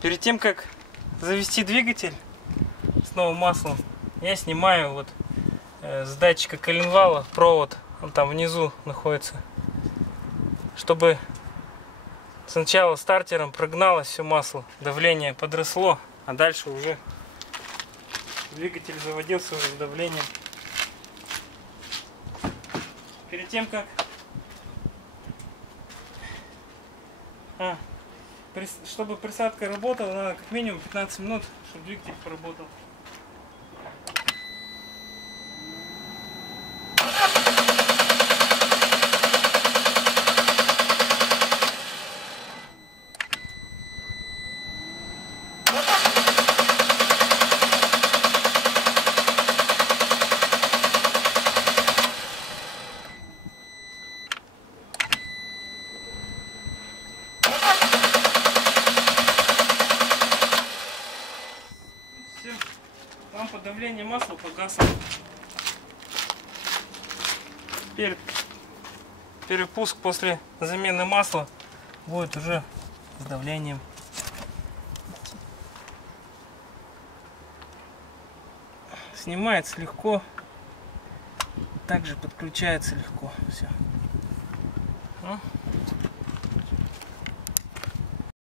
Перед тем, как завести двигатель с новым маслом, я снимаю вот с датчика коленвала провод, он там внизу находится, чтобы сначала стартером прогналось все масло, давление подросло, а дальше уже двигатель заводился уже с давлением. Перед тем, как чтобы присадка работала, надо как минимум 15 минут, чтобы двигатель поработал. Все, лампа давления масла погасла. Теперь перепуск после замены масла будет уже с давлением. Снимается легко, также подключается легко. Все.